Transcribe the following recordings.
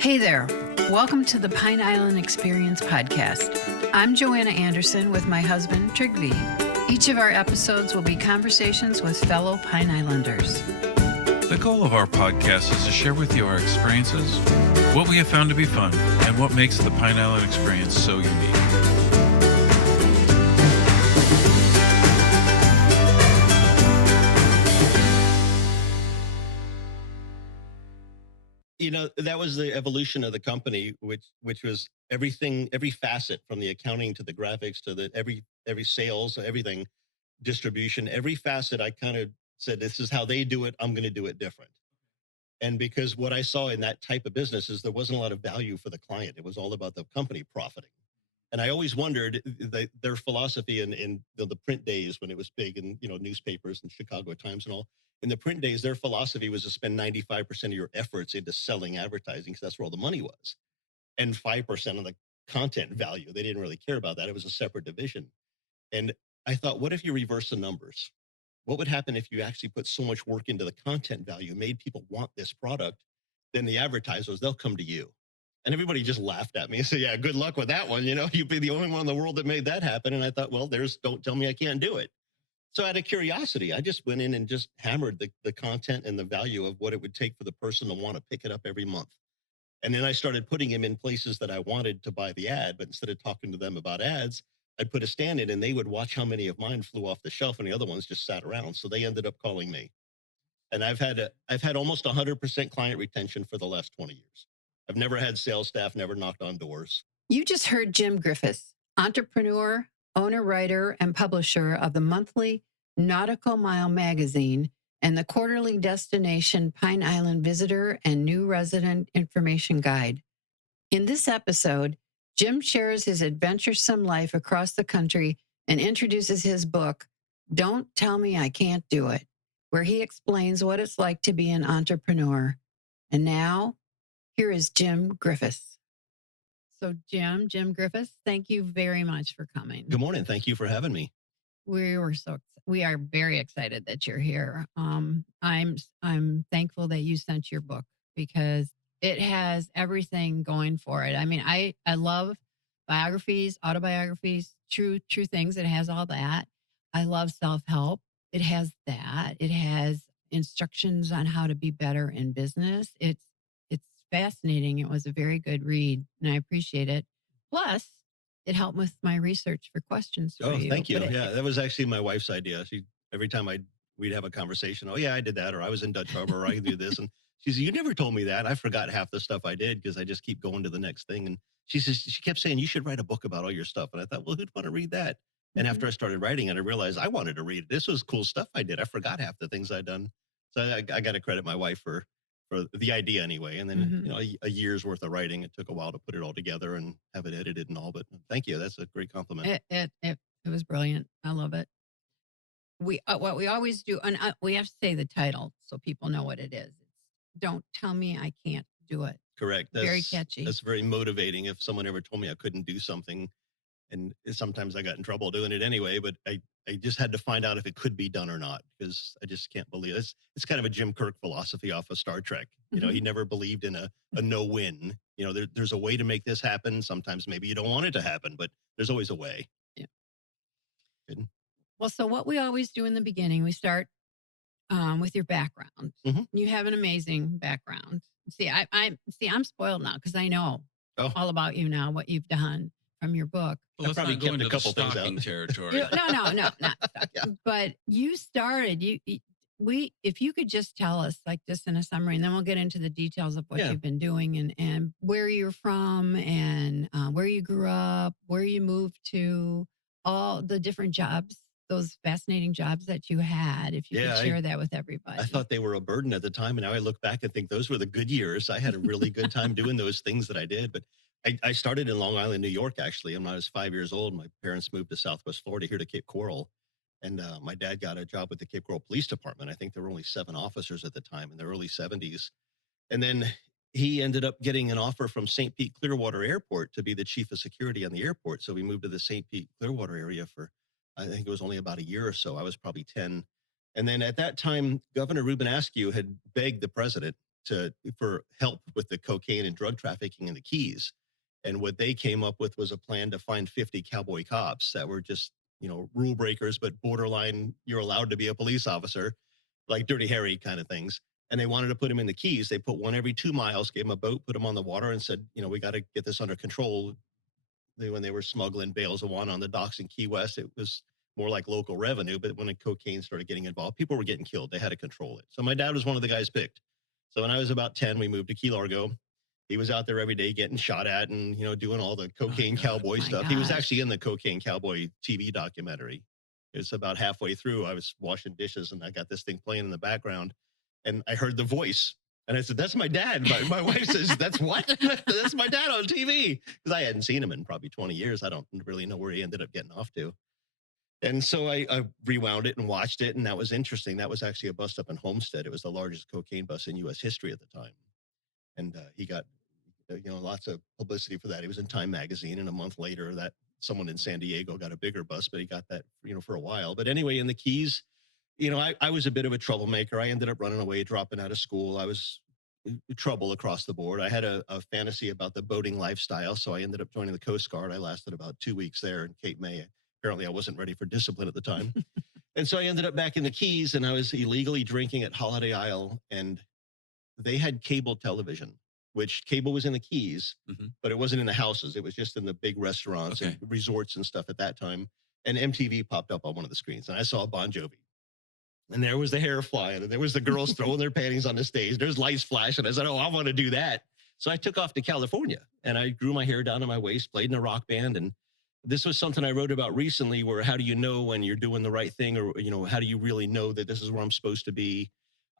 Hey there. Welcome to the Pine Island Experience podcast. I'm Joanna Anderson with my husband, Trygve. Each of our episodes will be conversations with fellow Pine Islanders. The goal of our podcast is to share with you our experiences, what we have found to be fun, and what makes the Pine Island experience so unique. You know, that was the evolution of the company, which was everything, every facet, from the accounting to the graphics to the every sales, everything, distribution, every facet. I kind of said, this is how they do it. I'm going to do it different. And because what I saw in that type of business is there wasn't a lot of value for the client. It was all about the company profiting. And I always wondered their philosophy in the print days when it was big in, newspapers and Chicago Times and all. In the print days, their philosophy was to spend 95% of your efforts into selling advertising because that's where all the money was. And 5% of the content value. They didn't really care about that. It was a separate division. And I thought, what if you reverse the numbers? What would happen if you actually put so much work into the content value, made people want this product? Then the advertisers, they'll come to you. And everybody just laughed at me and said, yeah, good luck with that one. You'd be the only one in the world that made that happen. And I thought, well, don't tell me I can't do it. So out of curiosity, I just went in and just hammered the content and the value of what it would take for the person to want to pick it up every month. And then I started putting them in places that I wanted to buy the ad, but instead of talking to them about ads, I'd put a stand in and they would watch how many of mine flew off the shelf and the other ones just sat around. So they ended up calling me. And I've had almost 100% client retention for the last 20 years. I've never had sales staff, never knocked on doors. You just heard Jim Griffiths, entrepreneur, owner, writer, and publisher of the monthly Nautical Mile Magazine and the quarterly destination Pine Island Visitor and New Resident Information Guide. In this episode, Jim shares his adventuresome life across the country and introduces his book, Don't Tell Me I Can't Do It, where he explains what it's like to be an entrepreneur. And now, here is Jim Griffiths. So Jim Griffiths, thank you very much for coming. Good morning. Thank you for having me. We are very excited that you're here. I'm thankful that you sent your book because it has everything going for it. I mean, I love biographies, autobiographies, true things. It has all that. I love self-help. It has that. It has instructions on how to be better in business. It's fascinating. It was a very good read, and I appreciate it. Plus, it helped with my research for questions for you. Oh, thank you. That was actually my wife's idea. Every time we'd have a conversation, oh yeah, I did that, or I was in Dutch Harbor, or I do this, and she said, you never told me that. I forgot half the stuff I did because I just keep going to the next thing. And she kept saying, you should write a book about all your stuff. And I thought, well, who'd want to read that? And after I started writing it, I realized I wanted to read it. This was cool stuff I did. I forgot half the things I'd done. So I got to credit my wife for the idea anyway. And then, a year's worth of writing. It took a while to put it all together and have it edited and all, but thank you. That's a great compliment. It was brilliant. I love it. What we always do, and we have to say the title so people know what it is. Don't Tell Me I Can't Do It. Correct. That's very catchy. That's very motivating. If someone ever told me I couldn't do something, and sometimes I got in trouble doing it anyway, but I just had to find out if it could be done or not, because I just can't believe it. It's kind of a Jim Kirk philosophy off of Star Trek. He never believed in a no-win. There's a way to make this happen. Sometimes maybe you don't want it to happen, but there's always a way. Yeah. Good. Well, so what we always do in the beginning, we start with your background. You have an amazing background. See, I'm spoiled now because I know all about you now, what you've done from your book. Well, let's probably not go into kept a the couple stalking things territory. No, not stalking. Yeah. But you started, if you could just tell us, like, just in a summary, and then we'll get into the details of what you've been doing and where you're from and where you grew up, where you moved to, all the different jobs, those fascinating jobs that you had, if you could share that with everybody. I thought they were a burden at the time, and now I look back and think those were the good years. I had a really good time doing those things that I did. But I started in Long Island, New York, actually. When I was 5 years old, my parents moved to Southwest Florida, here to Cape Coral. And my dad got a job with the Cape Coral Police Department. I think there were only 7 officers at the time in the early 70s. And then he ended up getting an offer from St. Pete Clearwater Airport to be the chief of security on the airport. So we moved to the St. Pete Clearwater area for, I think it was only about a year or so. I was probably 10. And then at that time, Governor Ruben Askew had begged the president for help with the cocaine and drug trafficking in the Keys. And what they came up with was a plan to find 50 cowboy cops that were just, rule breakers, but borderline, you're allowed to be a police officer, like Dirty Harry kind of things. And they wanted to put them in the Keys. They put one every 2 miles, gave them a boat, put them on the water, and said, we got to get this under control. When they were smuggling bales of wine on the docks in Key West, it was more like local revenue. But when the cocaine started getting involved, people were getting killed. They had to control it. So my dad was one of the guys picked. So when I was about 10, we moved to Key Largo. He was out there every day getting shot at and, doing all the cocaine cowboy my stuff. He was gosh. actually in the Cocaine Cowboy TV documentary. It's about halfway through. I was washing dishes and I got this thing playing in the background and I heard the voice. And I said, that's my dad. My wife says, that's what? That's my dad on TV. Because I hadn't seen him in probably 20 years. I don't really know where he ended up getting off to. And so I rewound it and watched it. And that was interesting. That was actually a bust up in Homestead. It was the largest cocaine bust in U.S. history at the time. And he got, lots of publicity for that. He was in Time Magazine. And a month later, that someone in San Diego got a bigger bust, but he got that, for a while. But anyway, in the Keys, I was a bit of a troublemaker. I ended up running away, dropping out of school. I was trouble across the board. I had a fantasy about the boating lifestyle. So I ended up joining the Coast Guard. I lasted about 2 weeks there in Cape May. Apparently I wasn't ready for discipline at the time. And so I ended up back in the Keys and I was illegally drinking at Holiday Isle and they had cable television, which cable was in the Keys, but it wasn't in the houses. It was just in the big restaurants and resorts and stuff at that time. And MTV popped up on one of the screens and I saw Bon Jovi. And there was the hair flying, and there was the girls throwing their panties on the stage. There's lights flashing. I said, oh, I want to do that. So I took off to California, and I grew my hair down to my waist, played in a rock band. And this was something I wrote about recently, where how do you know when you're doing the right thing? Or, how do you really know that this is where I'm supposed to be?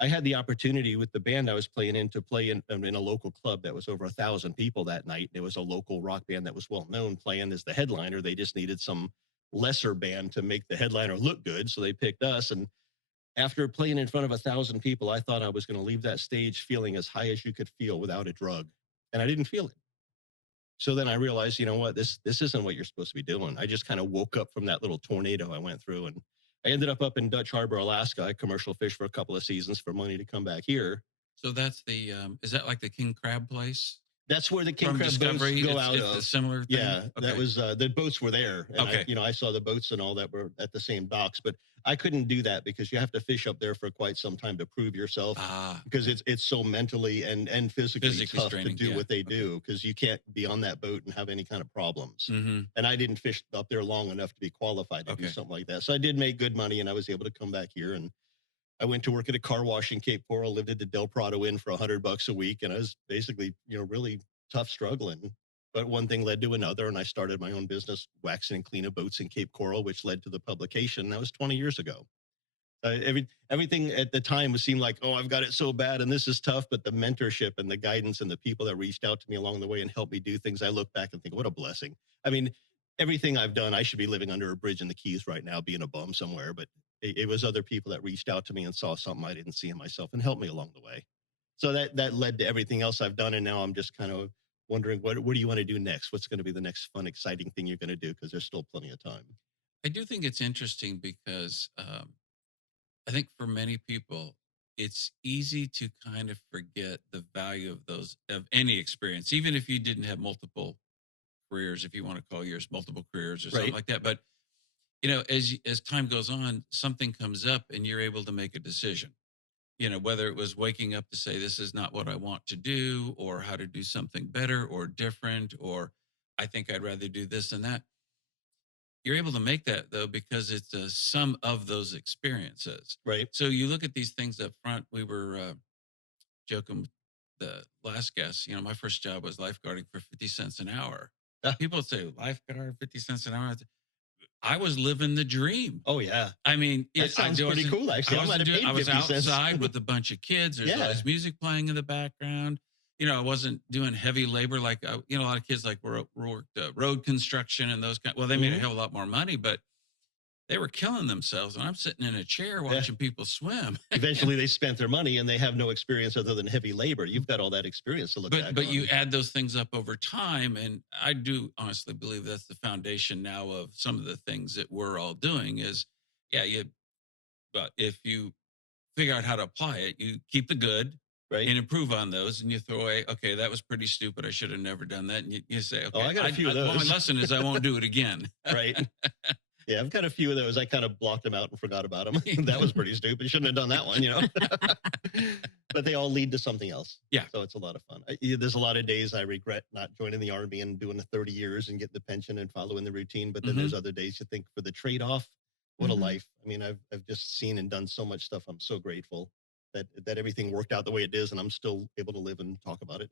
I had the opportunity with the band I was playing in to play in a local club that was over 1,000 people that night. It was a local rock band that was well-known playing as the headliner. They just needed some lesser band to make the headliner look good. So they picked us. And after playing in front of 1,000 people, I thought I was going to leave that stage feeling as high as you could feel without a drug. And I didn't feel it. So then I realized, what, this isn't what you're supposed to be doing. I just kind of woke up from that little tornado I went through. And I ended up in Dutch Harbor, Alaska. I commercial fished for a couple of seasons for money to come back here. So that's the, is that like the king crab place? That's where the king From crab Discovery, boats go it's, out it's of. a similar thing? Yeah, that was the boats were there. And Okay. I saw the boats and all that were at the same docks, but I couldn't do that because you have to fish up there for quite some time to prove yourself. Because it's so mentally and physically tough straining, to do what they do because you can't be on that boat and have any kind of problems. Mm-hmm. And I didn't fish up there long enough to be qualified to do something like that. So I did make good money and I was able to come back here and I went to work at a car wash in Cape Coral, lived at the Del Prado Inn for $100 a week. And I was basically, really tough struggling. But one thing led to another, and I started my own business, waxing and cleaning boats in Cape Coral, which led to the publication. That was 20 years ago. Everything at the time seemed like, oh, I've got it so bad and this is tough. But the mentorship and the guidance and the people that reached out to me along the way and helped me do things, I look back and think, what a blessing. I mean, everything I've done, I should be living under a bridge in the Keys right now, being a bum somewhere. But it was other people that reached out to me and saw something I didn't see in myself and helped me along the way. So that led to everything else I've done. And now I'm just kind of wondering, what do you want to do next? What's going to be the next fun, exciting thing you're going to do? Because there's still plenty of time. I do think it's interesting because I think for many people, it's easy to kind of forget the value of any experience, even if you didn't have multiple careers, if you want to call yours multiple careers or something like that. But, as time goes on, something comes up and you're able to make a decision. Whether it was waking up to say, this is not what I want to do, or how to do something better or different, or I think I'd rather do this and that. You're able to make that, though, because it's a sum of those experiences. Right. So you look at these things up front. We were joking with the last guest. My first job was lifeguarding for 50 cents an hour. People say, lifeguard, 50 cents an hour. I was living the dream. Oh, yeah. I mean, that sounds pretty cool, actually. I was outside with a bunch of kids. There's always music playing in the background. I wasn't doing heavy labor like, a lot of kids worked road construction and those kind. Well, they made a hell of a lot more money, but they were killing themselves. And I'm sitting in a chair watching people swim. Eventually they spent their money and they have no experience other than heavy labor. You've got all that experience to look back But on. you add those things up over time. And I do honestly believe that's the foundation now of some of the things that we're all doing is, but if you figure out how to apply it, you keep the good Right. and improve on those, and you throw away, okay, that was pretty stupid. I should have never done that. And you say, Oh, okay, I got a few of well, my those. lesson is I won't do it again. Right. Yeah, I've got a few of those. I kind of blocked them out and forgot about them. That was pretty stupid. Shouldn't have done that one, But they all lead to something else. Yeah. So it's a lot of fun. There's a lot of days I regret not joining the Army and doing the 30 years and getting the pension and following the routine. But then there's other days you think for the trade-off, what a life. I mean, I've just seen and done so much stuff. I'm so grateful that everything worked out the way it is, and I'm still able to live and talk about it.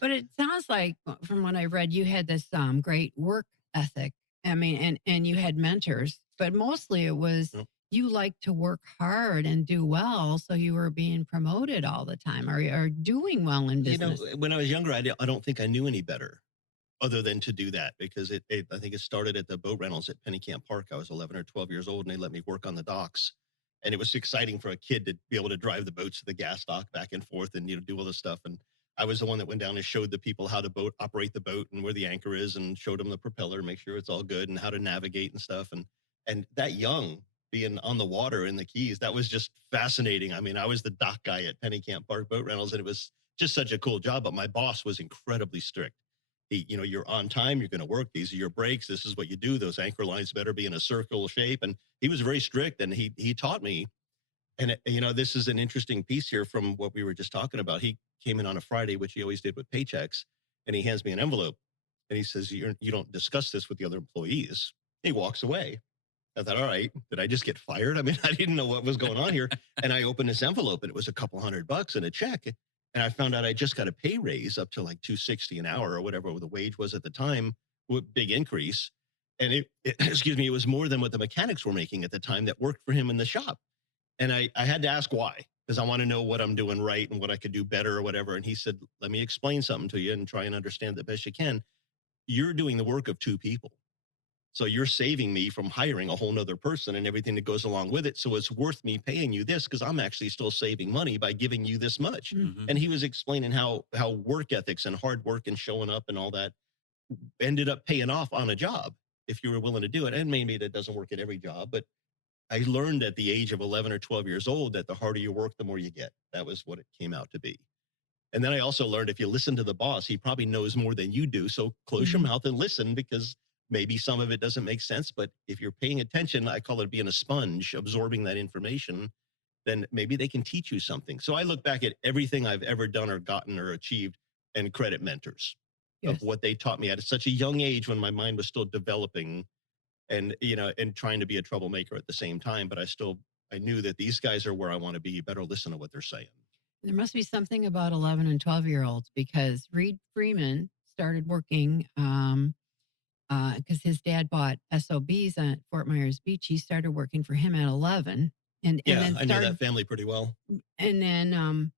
But it sounds like, from what I read, you had this great work ethic. I mean, and you had mentors, but mostly it was Yep. you like to work hard and do well, so you were being promoted all the time, or doing well in business. When I was younger, I don't think I knew any better other than to do that, because I think it started at the boat rentals at Pennycamp Park. I was 11 or 12 years old, and they let me work on the docks. And it was exciting for a kid to be able to drive the boats to the gas dock back and forth and, do all this stuff. And I was the one that went down and showed the people how to operate the boat and where the anchor is, and showed them the propeller, make sure it's all good, and how to navigate and stuff. And that young, being on the water in the Keys, that was just fascinating. I mean, I was the dock guy at Pennycamp Park Boat Rentals, and it was just such a cool job. But my boss was incredibly strict. You're on time, you're going to work. These are your breaks. This is what you do. Those anchor lines better be in a circle shape. And he was very strict, and he taught me. And this is an interesting piece here from what we were just talking about. He came in on a Friday, which he always did with paychecks, and he hands me an envelope, and he says, "You don't discuss this with the other employees." He walks away. I thought, all right, did I just get fired? I mean, I didn't know what was going on here. And I opened this envelope, and it was a couple $100 and a check. And I found out I just got a pay raise up to like $260 an hour or whatever the wage was at the time, big increase. And excuse me, it was more than what the mechanics were making at the time that worked for him in the shop. And I had to ask why, because I want to know what I'm doing right and what I could do better or whatever. And he said, let me explain something to you and try and understand the best you can. You're doing the work of two people. So you're saving me from hiring a whole nother person and everything that goes along with it. So it's worth me paying you this, because I'm actually still saving money by giving you this much. And he was explaining how work ethics and hard work and showing up and all that ended up paying off on a job if you were willing to do it. And maybe that doesn't work at every job, but I learned at the age of 11 or 12 years old that the harder you work, the more you get. That was what it came out to be. And then I also learned if you listen to the boss, he probably knows more than you do. So close your mouth and listen, because maybe some of it doesn't make sense. But if you're paying attention, I call it being a sponge, absorbing that information, then maybe they can teach you something. So I look back at everything I've ever done or gotten or achieved and credit mentors of what they taught me at such a young age, when my mind was still developing, and trying to be a troublemaker at the same time. But I knew that these guys are where I want to be. You better listen to what they're saying. There must be something about 11 and 12-year-olds, because Reed Freeman started working because his dad bought SOBs at Fort Myers Beach. He started working for him at 11. And then I know that family pretty well. And then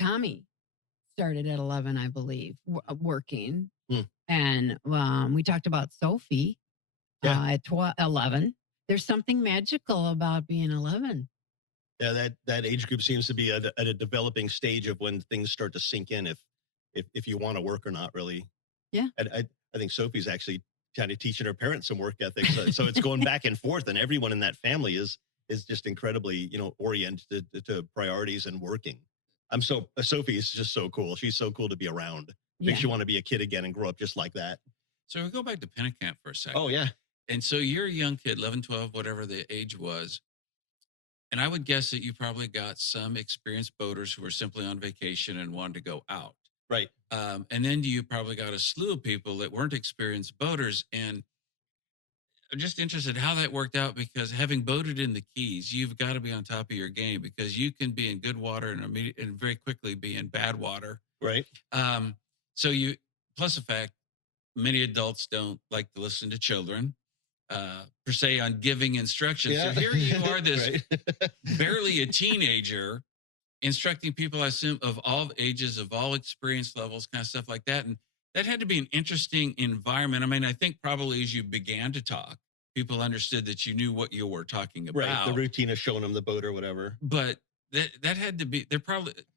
Tommy started at 11, I believe, working. And we talked about Sophie at 11. There's something magical about being 11. Yeah, that age group seems to be at a developing stage of when things start to sink in, if you want to work or not, really. Yeah. And I think Sophie's actually kind of teaching her parents some work ethics. So it's going back and forth, and everyone in that family is just incredibly, oriented to priorities and working. Sophie is just so cool. She's so cool to be around. Makes you want to be a kid again and grow up just like that. So we go back to Pennicamp for a second. Oh, yeah. And so you're a young kid, 11, 12, whatever the age was. And I would guess that you probably got some experienced boaters who were simply on vacation and wanted to go out. Right. And then you probably got a slew of people that weren't experienced boaters. And I'm just interested how that worked out, because having boated in the Keys, you've got to be on top of your game, because you can be in good water and very quickly be in bad water. Right. So plus the fact, many adults don't like to listen to children, per se, on giving instructions. Yeah. So here you are, this barely a teenager, instructing people, I assume, of all ages, of all experience levels, kind of stuff like that. And that had to be an interesting environment. I mean, I think probably as you began to talk, people understood that you knew what you were talking about. Right. The routine of showing them the boat or whatever. But that had to be,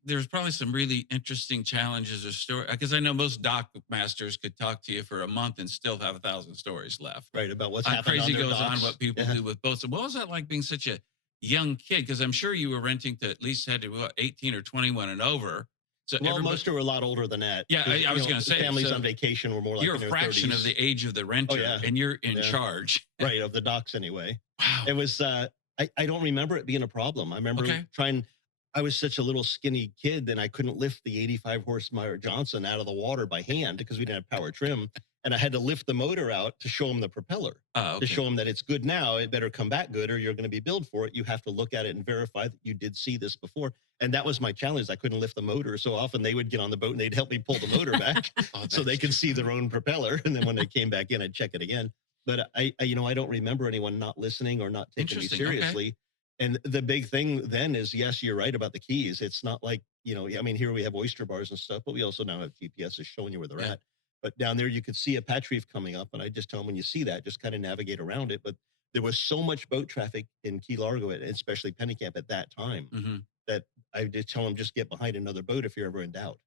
there's probably some really interesting challenges or story, because I know most dock masters could talk to you for a month and still have 1,000 stories left. Right. About what's happening crazy on their goes docks. on, what people do with boats. What was that like, being such a young kid, because I'm sure you were renting to at least had to be, what, 18 or 21 and over. So Well, everybody, most are a lot older than that. yeah, 'Cause, I was going to say, families so on vacation were more like you're a in their fraction of 30s. the age of the Oh renter, yeah, and you're in yeah, charge. right, of the docks anyway. Wow. It was I don't remember it being a problem. I remember Okay. trying I was such a little skinny kid and I couldn't lift the 85 horsepower Johnson out of the water by hand because we didn't have power trim. And I had to lift the motor out to show him the propeller, Oh, to okay. show him that it's good now. It better come back good or you're going to be billed for it. You have to look at it and verify that you did see this before. And that was my challenge. I couldn't lift the motor. So often they would get on the boat and they'd help me pull the motor back Oh, so they that's could too see funny. their own propeller. And then when they came back in, I'd check it again. But I don't remember anyone not listening or not taking me Interesting. Okay. seriously. And the big thing then is, yes, you're right about the keys. It's not like, I mean, here we have oyster bars and stuff, but we also now have GPSs showing you where they're Yeah. at. But down there, you could see a patch reef coming up. And I just tell them when you see that, just kind of navigate around it. But there was so much boat traffic in Key Largo, and especially Pennycamp at that time, Hmm. that I just tell them just get behind another boat if you're ever in doubt,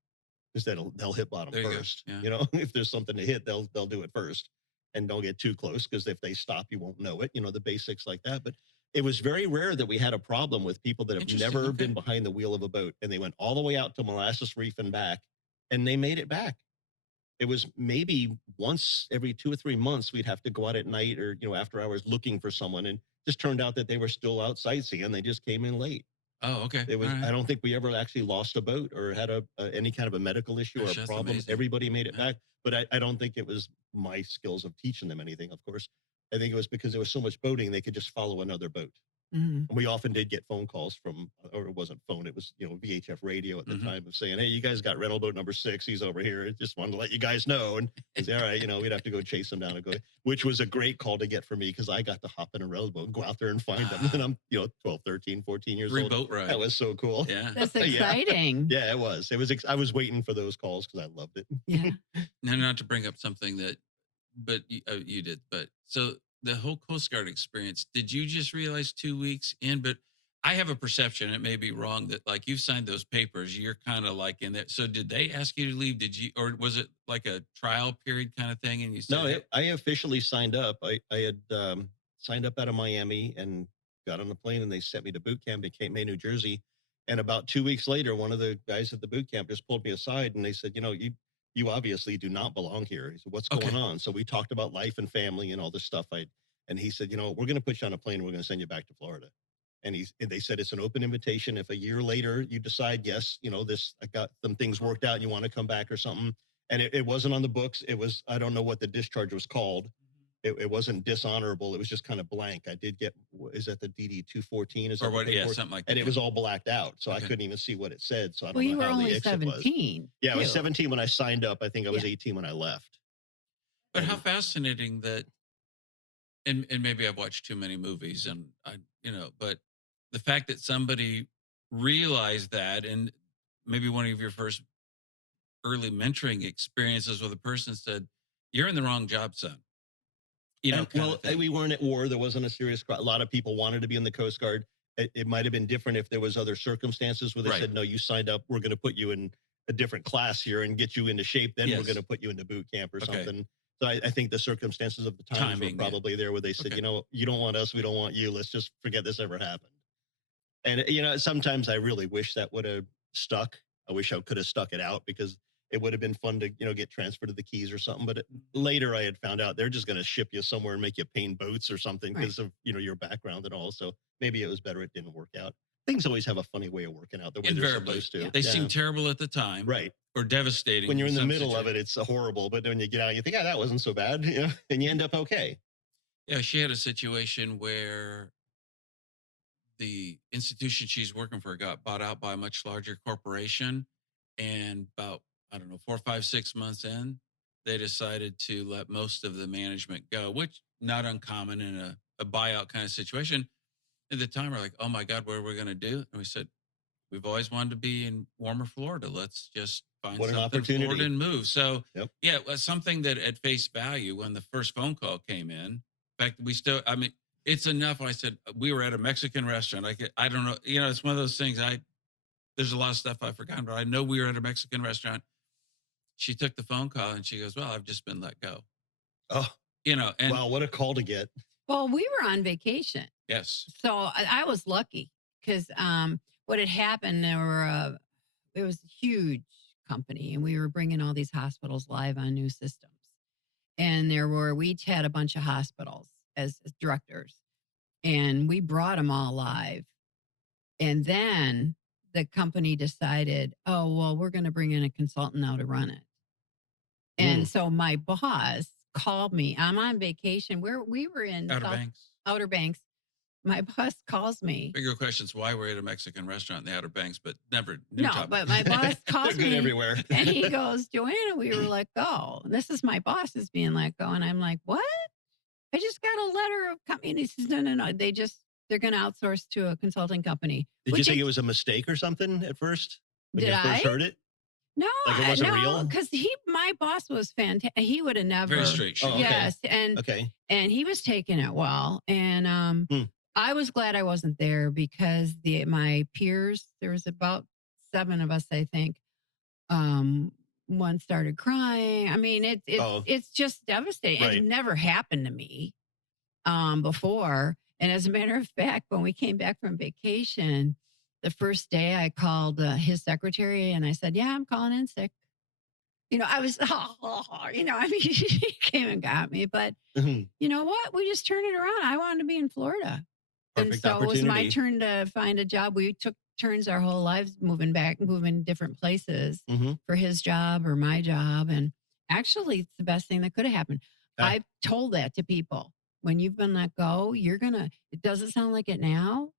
because they'll hit bottom There you go. first. Yeah. If there's something to hit, they'll do it first, and don't get too close because if they stop, you won't know it. The basics like that. But it was very rare that we had a problem with people that have Interesting. never Okay. been behind the wheel of a boat, and they went all the way out to Molasses Reef and back, and they made it back. It was maybe once every 2 or 3 months we'd have to go out at night or after hours looking for someone, and just turned out that they were still out sightseeing. They just came in late. Oh, okay. It All was right. I don't think we ever actually lost a boat or had any kind of a medical issue or Gosh, a that's problem. amazing. Everybody made it Yeah. back, but I don't think it was my skills of teaching them anything, of course. I think it was because there was so much boating, they could just follow another boat. Mhm. And we often did get phone calls from, or it wasn't phone, it was, VHF radio at the Mhm. time, of saying, "Hey, you guys got rental boat number 6. He's over here. I just wanted to let you guys know." And I say, "All right," we'd have to go chase him down and go, which was a great call to get for me because I got to hop in a rental boat and go out there and find them. And I'm, 12, 13, 14 years Free old. boat ride. That was so cool. Yeah. That's Yeah. exciting. Yeah, it was. It was. I was waiting for those calls because I loved it. Yeah. Now, not to bring up something that, but you did. But so the whole Coast Guard experience, did you just realize 2 weeks in? But I have a perception, it may be wrong, that like you signed those papers, you're kind of like in there. So did they ask you to leave? Did you, or was it like a trial period kind of thing? And you said, No, hey, I officially signed up. I had signed up out of Miami and got on the plane, and they sent me to boot camp in Cape May, New Jersey. And about 2 weeks later, one of the guys at the boot camp just pulled me aside and they said, you obviously do not belong here. He said, "What's okay, going on?" So we talked about life and family and all this stuff. And he said, "We're going to put you on a plane and we're going to send you back to Florida." And they said it's an open invitation. If a year later you decide, yes, I got some things worked out and you want to come back or something. And it wasn't on the books. It was, I don't know what the discharge was called. It wasn't dishonorable. It was just kind of blank. I did get, is that the DD 214? Is that or the what? Yeah, paperwork? something like that. And it was all blacked out. So I Okay. couldn't even see what it said. So I Well, don't you know were how only the exit was. 17. Yeah, I was too. 17 when I signed up. I think I was Yeah. 18 when I left. But how And fascinating that, and maybe I've watched too many movies, and but the fact that somebody realized that, and maybe one of your first early mentoring experiences with a person said, "You're in the wrong job, son." Kind well, of thing. we weren't at war. There wasn't a serious. A lot of people wanted to be in the Coast Guard. It might have been different if there was other circumstances where they Right. said, "No, you signed up. We're going to put you in a different class here and get you into shape. Then we're Yes. going to put you into boot camp or Okay. something." So I think the circumstances of the times Timing, were yeah. probably there where they said, Okay. "You don't want us. We don't want you. Let's just forget this ever happened." And sometimes I really wish that would have stuck. I wish I could have stuck it out because it would have been fun to get transferred to the Keys or something. But later I had found out they're just going to ship you somewhere and make you paint boats or something Right. because of your background and all. So maybe it was better it didn't work out. Things always have a funny way of working out the way they're Invariably, supposed to. they Yeah. seem terrible at the time, Right. or devastating When you're in the some middle of situations. it, it's horrible. But when you get out, you think, "Ah, that wasn't so bad," and you end up okay. Yeah, she had a situation where the institution she's working for got bought out by a much larger corporation, and about, I don't know, 4, 5, 6 months in, they decided to let most of the management go, which not uncommon in a buyout kind of situation. At the time, we're like, "Oh my God, what are we going to do?" And we said, "We've always wanted to be in warmer Florida. Let's just find What an something Florida opportunity. and move." So Yep. yeah, it was something that at face value, when the first phone call came in fact, we still, I mean, it's enough. I said, we were at a Mexican restaurant. I don't know. It's one of those things. There's a lot of stuff I've forgotten, but I know we were at a Mexican restaurant. She took the phone call and she goes, "Well, I've just been let go." Oh, And wow, what a call to get. Well, we were on vacation. Yes. So I was lucky because what had happened, it was a huge company and we were bringing all these hospitals live on new systems. And we each had a bunch of hospitals as directors and we brought them all live. And then the company decided, oh, well, we're going to bring in a consultant now to run it. And Mm. so my boss called me. I'm on vacation. We were in Outer Banks. Outer Banks. My boss calls me. Bigger questions: why we're at a Mexican restaurant in the Outer Banks, but never new No, topic. but my boss calls They're good me everywhere. and he goes, Joanna, we were let go. And this is my boss is being let go. And I'm like, what? I just got a letter of company. And he says, no. They're going to outsource to a consulting company. Did you think it was a mistake or something at first? When Did you first I? heard it? No, Like it wasn't real? because my boss was fantastic. He would have never. Very straight shooter. Oh, okay. Yes, and Okay. he was taking it well, and Hmm. I was glad I wasn't there because my peers, there was about 7 of us, I think. One started crying. I mean, it's just devastating. Right. It's never happened to me before. And as a matter of fact, when we came back from vacation, the first day I called his secretary and I said, yeah, I'm calling in sick. I was, I mean, he came and got me. But Mhm. you know what? We just turned it around. I wanted to be in Florida. And Perfect so it was my opportunity. turn to find a job. We took turns our whole lives moving different places Mhm. for his job or my job. And actually, it's the best thing that could have happened. Ah. I've told that to people. When you've been let go, it doesn't sound like it now,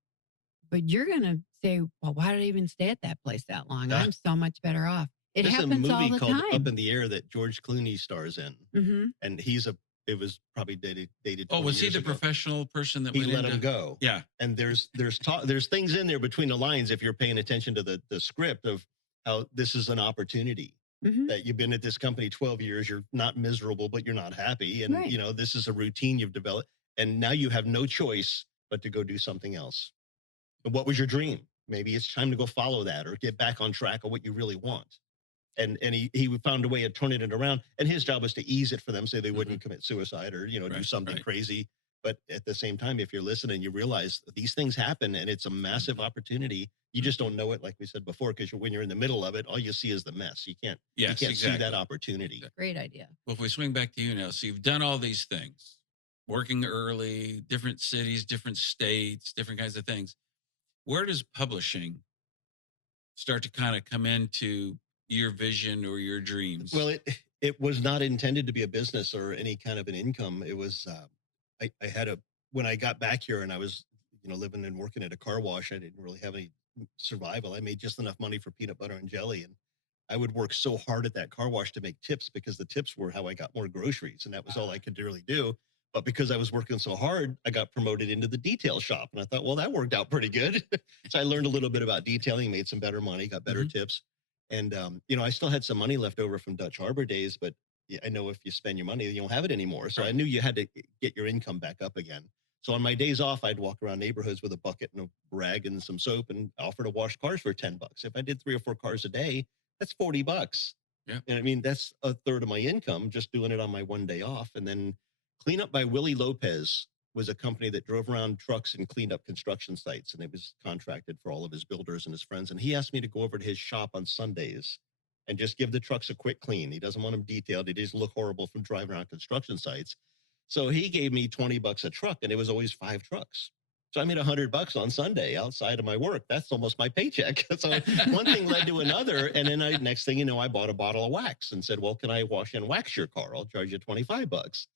but you're going to say, well, why did I even stay at that place that long? Ah. I'm so much better off. It There's a happens all movie the called time. Up in the Air that George Clooney stars in. Mm-hmm. And it was probably dated. Oh, 20 was he years the ago. professional person that He went let into? him go. Yeah. And there's things in there between the lines if you're paying attention to the script of how this is an opportunity. Mm-hmm. That you've been at this company 12 years, you're not miserable, but you're not happy. And, Right. this is a routine you've developed. And now you have no choice but to go do something else. And what was your dream? Maybe it's time to go follow that or get back on track of what you really want. And he found a way of turning it around. And his job was to ease it for them so they wouldn't commit suicide or, do Right, something right. crazy. But at the same time, if you're listening, you realize these things happen and it's a massive opportunity. You just don't know it, like we said before, because when you're in the middle of it, all you see is the mess. You can't Yes, see exactly. that opportunity. Great idea. Well, if we swing back to you now, so you've done all these things, working early, different cities, different states, different kinds of things. Where does publishing start to kind of come into your vision or your dreams? Well, it was not intended to be a business or any kind of an income. It was I had when I got back here and I was living and working at a car wash. I didn't really have any survival. I made just enough money for peanut butter and jelly, and I would work so hard at that car wash to make tips because the tips were how I got more groceries, and that was all I could really do. But because I was working so hard, I got promoted into the detail shop, and I thought, well, that worked out pretty good. So I learned a little bit about detailing, made some better money, got better tips. And, I still had some money left over from Dutch Harbor days, but I know if you spend your money, you don't have it anymore. So I Right. knew you had to get your income back up again. So on my days off, I'd walk around neighborhoods with a bucket and a rag and some soap and offer to wash cars for $10. If I did 3 or 4 cars a day, that's $40. Yeah. And I mean, that's a third of my income just doing it on my one day off. And then Clean Up by Willie Lopez was a company that drove around trucks and cleaned up construction sites. And it was contracted for all of his builders and his friends. And he asked me to go over to his shop on Sundays and just give the trucks a quick clean. He doesn't want them detailed. They just look horrible from driving around construction sites. So he gave me $20 a truck, and it was always 5 trucks. So I made $100 on Sunday outside of my work. That's almost my paycheck. So one thing led to another. And then next thing you know, I bought a bottle of wax and said, well, can I wash and wax your car? I'll charge you $25.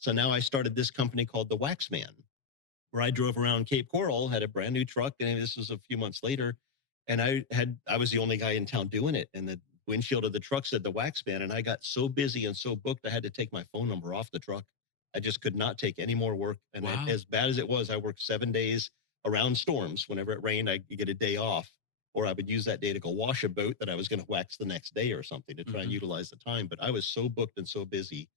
So now I started this company called the Wax Man, where I drove around Cape Coral, had a brand new truck. And this was a few months later. And I was the only guy in town doing it. And the windshield of the truck said the Wax Man. And I got so busy and so booked, I had to take my phone number off the truck. I just could not take any more work. And Wow. as bad as it was, I worked 7 days around storms. Whenever it rained, I'd get a day off, or I would use that day to go wash a boat that I was going to wax the next day or something to try and utilize the time. But I was so booked and so busy.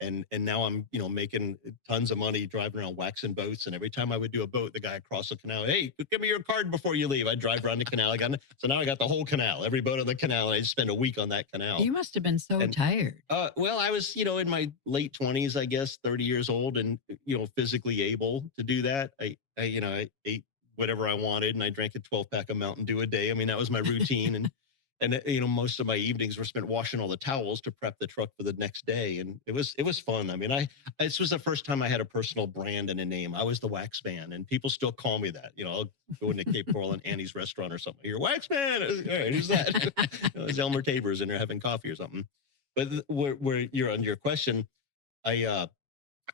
And now I'm, making tons of money driving around waxing boats. And every time I would do a boat, the guy across the canal, hey, give me your card before you leave. I drive around the canal. So now I got the whole canal, every boat on the canal. And I just spend a week on that canal. You must have been so And tired. well, I was, in my late 20s, I guess, 30 years old, and physically able to do that. I ate whatever I wanted, and I drank a 12 pack of Mountain Dew a day. I mean, that was my routine, and most of my evenings were spent washing all the towels to prep the truck for the next day, and it was fun. I mean, this was the first time I had a personal brand and a name. I was the Wax Man, and people still call me that. I'll go into Cape Coral and Annie's restaurant or something. You're Wax Man. All right, who's that? It's Elmer Tabers, and they're having coffee or something. But where you're on your question, I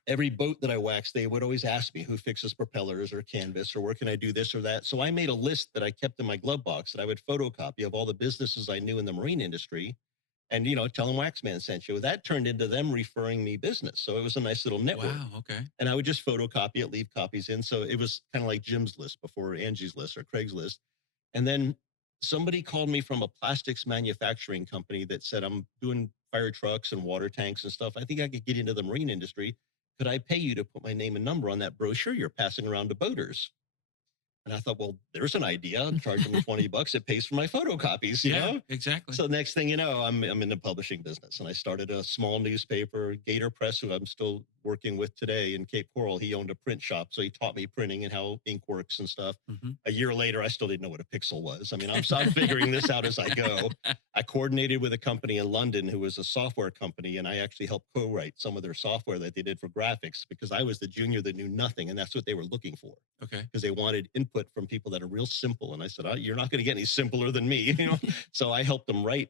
every boat that I waxed, they would always ask me who fixes propellers or canvas or where can I do this or that. So I made a list that I kept in my glove box that I would photocopy of all the businesses I knew in the marine industry, and tell them Waxman sent you. That turned into them referring me business. So it was a nice little network. Wow. Okay. And I would just photocopy it, leave copies in. So it was kind of like Jim's list before Angie's list or Craig's list. And then somebody called me from a plastics manufacturing company that said, I'm doing fire trucks and water tanks and stuff. I think I could get into the marine industry. Could I pay you to put my name and number on that brochure you're passing around to boaters? And I thought, well, there's an idea. I'm charging them $20. It pays for my photocopies, Yeah, exactly. So next thing you know, I'm in the publishing business, and I started a small newspaper, Gator Press, who I'm still working with today in Cape Coral. He owned a print shop, so he taught me printing and how ink works and stuff. Hmm. A year later, I still didn't know what a pixel was. I mean, I'm figuring this out as I go. I coordinated with a company in London who was a software company, and I actually helped co-write some of their software that they did for graphics because I was the junior that knew nothing, and that's what they were looking for. Okay. Because they wanted input from people that are real simple. And I said, you're not going to get any simpler than me. So I helped them write,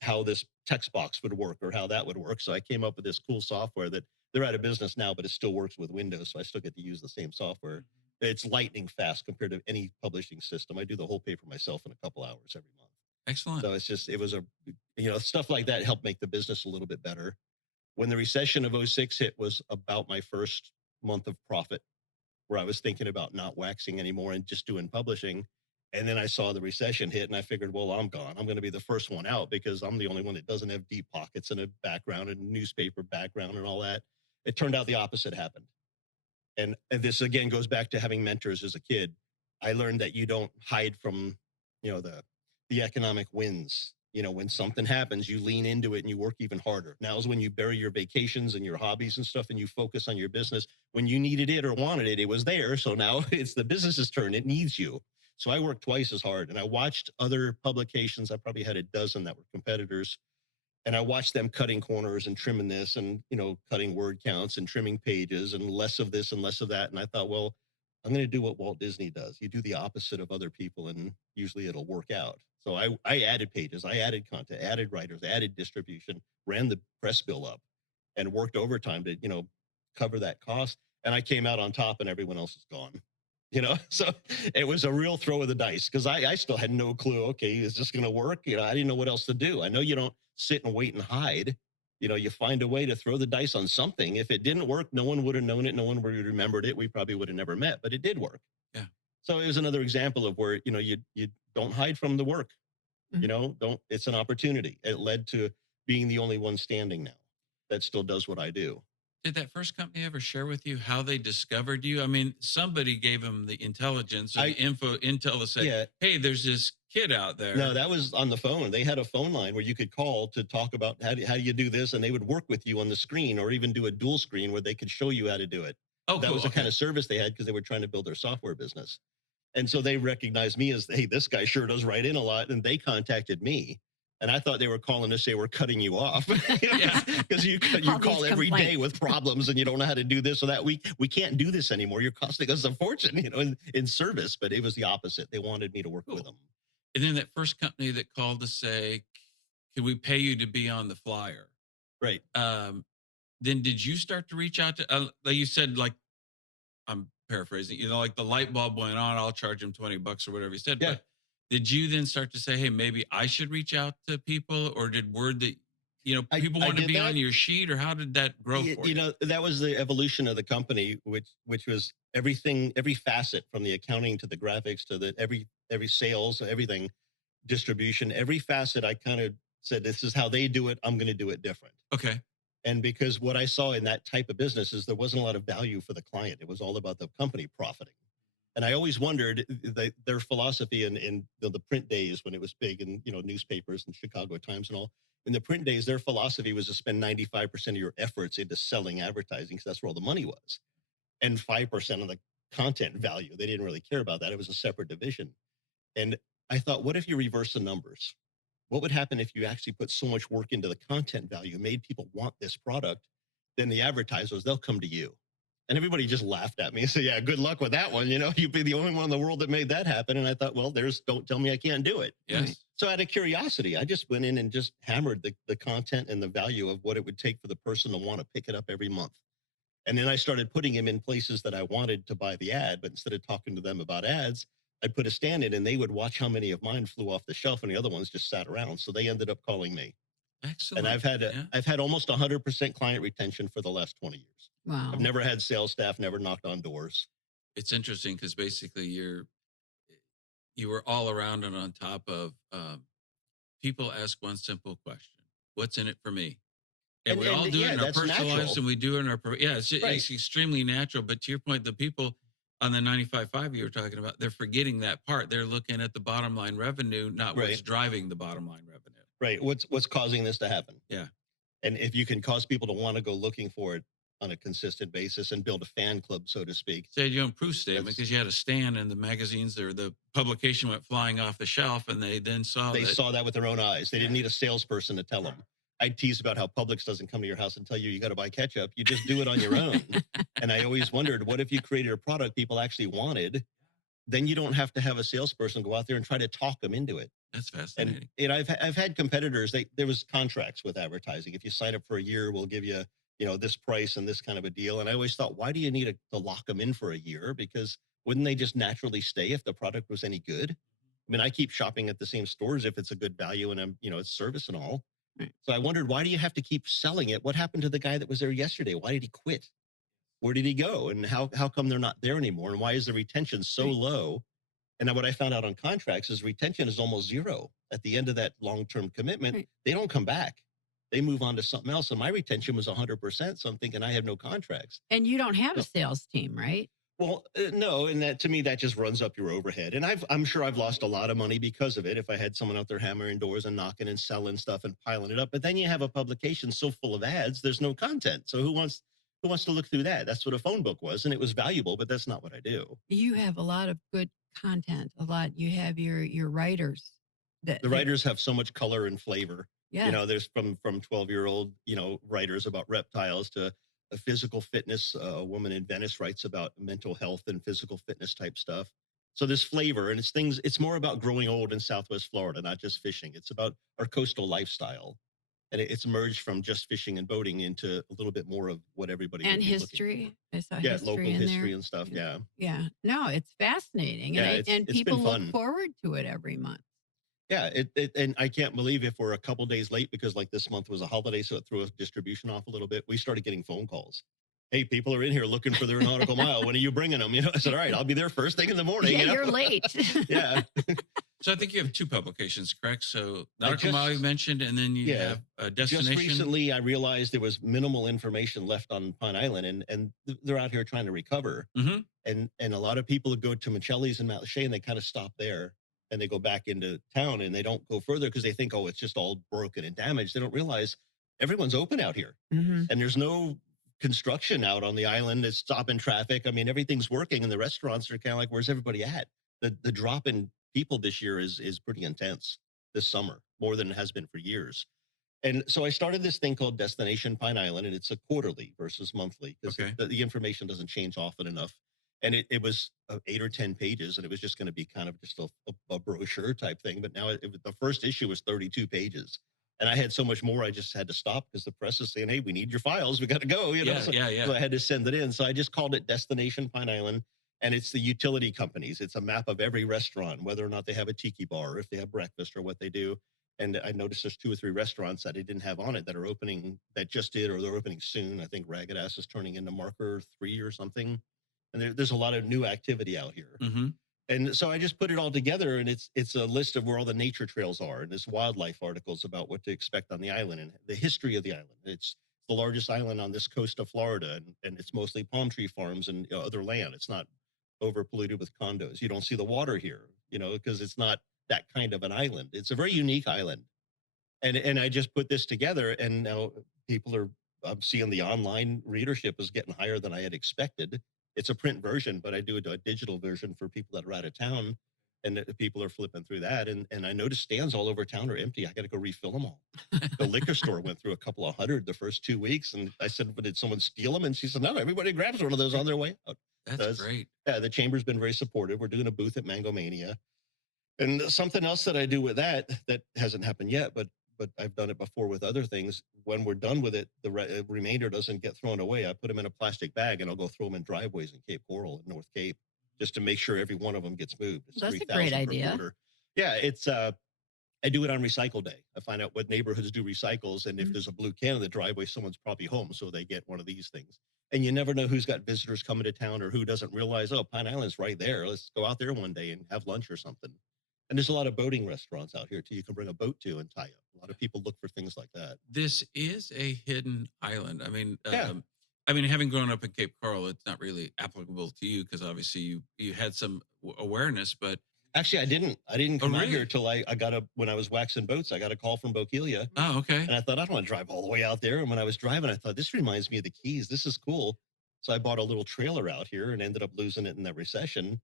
how this text box would work or how that would work. So I came up with this cool software that they're out of business now, but it still works with Windows. So I still get to use the same software. It's lightning fast compared to any publishing system. I do the whole paper myself in a couple hours every month. Excellent. So it was stuff like that helped make the business a little bit better. When the recession of '06 hit was about my first month of profit, where I was thinking about not waxing anymore and just doing publishing. And then I saw the recession hit and I figured, well, I'm gone. I'm going to be the first one out because I'm the only one that doesn't have deep pockets and a background and newspaper background and all that. It turned out the opposite happened. And this again goes back to having mentors as a kid. I learned that you don't hide from, the economic winds. When something happens, you lean into it and you work even harder. Now is when you bury your vacations and your hobbies and stuff and you focus on your business. When you needed it or wanted it, it was there. So now it's the business's turn. It needs you. So I worked twice as hard, and I watched other publications. I probably had a dozen that were competitors, and I watched them cutting corners and trimming this and, cutting word counts and trimming pages and less of this and less of that. And I thought, well, I'm going to do what Walt Disney does. You do the opposite of other people, and usually it'll work out. So I added pages, I added content, added writers, added distribution, ran the press bill up, and worked overtime to, cover that cost. And I came out on top, and everyone else is gone. So it was a real throw of the dice because I still had no clue. Okay, is this going to work? I didn't know what else to do. I know you don't sit and wait and hide. You find a way to throw the dice on something. If it didn't work, no one would have known it. No one would have remembered it. We probably would have never met, but it did work. Yeah. So it was another example of where, you don't hide from the work. Mhm. It's an opportunity. It led to being the only one standing now that still does what I do. Did that first company ever share with you how they discovered you? I mean, somebody gave them the intelligence or the intel to say, Yeah. hey, there's this kid out there. No, that was on the phone. They had a phone line where you could call to talk about how do you do this, and they would work with you on the screen or even do a dual screen where they could show you how to do it. Oh, That cool. was the kind of service they had because they were trying to build their software business. And so they recognized me as, hey, this guy sure does write in a lot. And they contacted me. And I thought they were calling to say we're cutting you off. Yeah. Because you All call these every day complaints. with problems and you don't know how to do this or that. We can't do this anymore. You're costing us a fortune, in service. But it was the opposite. They wanted me to work with Cool. them. And then that first company that called to say, can we pay you to be on the flyer? Right. Then did you start to reach out to, like you said, like, I'm paraphrasing, like the light bulb went on, I'll charge him $20 or whatever you said. Yeah. But did you then start to say, hey, maybe I should reach out to people? Or did word that, people I want to did be that. on your sheet, or how did that grow for you? That was the evolution of the company, which was everything, every facet from the accounting to the graphics to the every sales, everything, distribution, every facet. I kind of said, this is how they do it. I'm going to do it different. Okay. And because what I saw in that type of business is there wasn't a lot of value for the client. It was all about the company profiting. And I always wondered their philosophy in the print days when it was big in newspapers and Chicago Times and all. In the print days, their philosophy was to spend 95% of your efforts into selling advertising because that's where all the money was, and 5% of the content value. They didn't really care about that. It was a separate division. And I thought, what if you reverse the numbers? What would happen if you actually put so much work into the content value, made people want this product? Then the advertisers, they'll come to you. And everybody just laughed at me and said, yeah, good luck with that one. You'd be the only one in the world that made that happen. And I thought, well, don't tell me I can't do it. Yes. So out of curiosity, I just went in and just hammered the content and the value of what it would take for the person to want to pick it up every month. And then I started putting him in places that I wanted to buy the ad, but instead of talking to them about ads, I'd put a stand in and they would watch how many of mine flew off the shelf and the other ones just sat around. So they ended up calling me. Excellent. And I've had almost 100% client retention for the last 20 years. Wow. I've never had sales staff, never knocked on doors. It's interesting because basically you were all around and on top of people ask one simple question: what's in it for me? And we all do it in our personal lives, and we do it in our it's extremely natural. But to your point, the people on the 95.5 you were talking about, they're forgetting that part. They're looking at the bottom line revenue, not what's driving the bottom line revenue. Right. What's causing this to happen? Yeah. And if you can cause people to want to go looking for it on a consistent basis and build a fan club, so to speak. Say your own proof statement because you had a stand and the magazines or the publication went flying off the shelf, and they then saw that with their own eyes. They didn't need a salesperson to tell them. I tease about how Publix doesn't come to your house and tell you got to buy ketchup. You just do it on your own. And I always wondered, what if you created a product people actually wanted? Then you don't have to have a salesperson go out there and try to talk them into it. That's fascinating. And I've had competitors. There was contracts with advertising. If you sign up for a year, we'll give you this price and this kind of a deal. And I always thought, why do you need to lock them in for a year? Because wouldn't they just naturally stay if the product was any good? I mean, I keep shopping at the same stores if it's a good value and it's service and all. Right. So I wondered, why do you have to keep selling it? What happened to the guy that was there yesterday? Why did he quit? Where did he go? And how come they're not there anymore? And why is the retention so low? And what I found out on contracts is retention is almost zero at the end of that long-term commitment. Right. They don't come back. They move on to something else. And my retention was 100%. So I'm thinking I have no contracts. And you don't have a sales team, right? Well, no. And that, to me, that just runs up your overhead. And I'm sure I've lost a lot of money because of it. If I had someone out there hammering doors and knocking and selling stuff and piling it up, but then you have a publication so full of ads, there's no content. So who wants to look through that? That's what a phone book was. And it was valuable, but that's not what I do. You have a lot of good content, you have your writers. The writers have so much color and flavor. Yeah. There's from 12-year-old, writers about reptiles to a physical fitness. A woman in Venice writes about mental health and physical fitness type stuff. So there's flavor, and it's more about growing old in Southwest Florida, not just fishing. It's about our coastal lifestyle. And it's merged from just fishing and boating into a little bit more of what everybody and history. I saw history local in history there. And stuff. Yeah. Yeah. No, it's fascinating. Yeah, and it's people been look fun. forward to it every month. Yeah, and I can't believe if we're a couple days late because like this month was a holiday, so it threw us distribution off a little bit. We started getting phone calls. Hey, people are in here looking for their Nautical Mile. When are you bringing them? I said, all right, I'll be there first thing in the morning. Yeah, you're late. Yeah. So I think you have two publications, correct? So Nautical Mile you mentioned, and then you have a destination. Just recently, I realized there was minimal information left on Pine Island, and they're out here trying to recover. Mm-hmm. And a lot of people go to Michelle's and Mount Lachey, and they kind of stop there, and they go back into town, and they don't go further because they think, oh, it's just all broken and damaged. They don't realize everyone's open out here, and there's no construction out on the island. It's stopping traffic. I mean, everything's working, and the restaurants are kind of like, where's everybody at? The drop in people this year is pretty intense this summer, more than it has been for years. And so I started this thing called Destination Pine Island, and it's a quarterly versus monthly because the information doesn't change often enough. And it was 8 or 10 pages, and it was just going to be kind of just a brochure type thing. But now the first issue was 32 pages. And I had so much more, I just had to stop because the press is saying, hey, we need your files. We got to go. So I had to send it in. So I just called it Destination Pine Island. And it's the utility companies. It's a map of every restaurant, whether or not they have a tiki bar, or if they have breakfast or what they do. And I noticed there's 2 or 3 restaurants that I didn't have on it that are opening, that just did, or they're opening soon. I think Ragged Ass is turning into Marker 3 or something. And there's a lot of new activity out here. Mm-hmm. And so I just put it all together, and it's a list of where all the nature trails are, and there's wildlife articles about what to expect on the island and the history of the island. It's the largest island on this coast of Florida, and it's mostly palm tree farms and other land. It's not over polluted with condos. You don't see the water here, because it's not that kind of an island. It's a very unique island. And I just put this together, and now people are I'm seeing the online readership is getting higher than I had expected. It's a print version, but I do a digital version for people that are out of town, and people are flipping through that. And I noticed stands all over town are empty. I got to go refill them all. The liquor store went through a couple of hundred the first 2 weeks, and I said, "But did someone steal them?" And she said, "No, everybody grabs one of those on their way out." That's great. Yeah, the chamber's been very supportive. We're doing a booth at Mango Mania. And something else that I do with that hasn't happened yet, but I've done it before with other things. When we're done with it, the remainder doesn't get thrown away. I put them in a plastic bag and I'll go throw them in driveways in Cape Coral and North Cape, just to make sure every one of them gets moved. It's That's a 3,000 great per idea. quarter. Yeah, it's I do it on recycle day. I find out what neighborhoods do recycles, and if Mhm. there's a blue can in the driveway, someone's probably home, so they get one of these things. And you never know who's got visitors coming to town or who doesn't realize, oh, Pine Island's right there. Let's go out there one day and have lunch or something. And there's a lot of boating restaurants out here too. You can bring a boat to and tie up. A lot of people look for things like that. This is a hidden island. Yeah. Having grown up in Cape Coral, it's not really applicable to you because obviously you had some awareness, but Actually, I didn't come out really? here till I got when I was waxing boats. I got a call from Bokeelia, Oh, okay. and I thought, I don't want to drive all the way out there. And when I was driving, I thought, this reminds me of the Keys. This is cool. So I bought a little trailer out here and ended up losing it in that recession.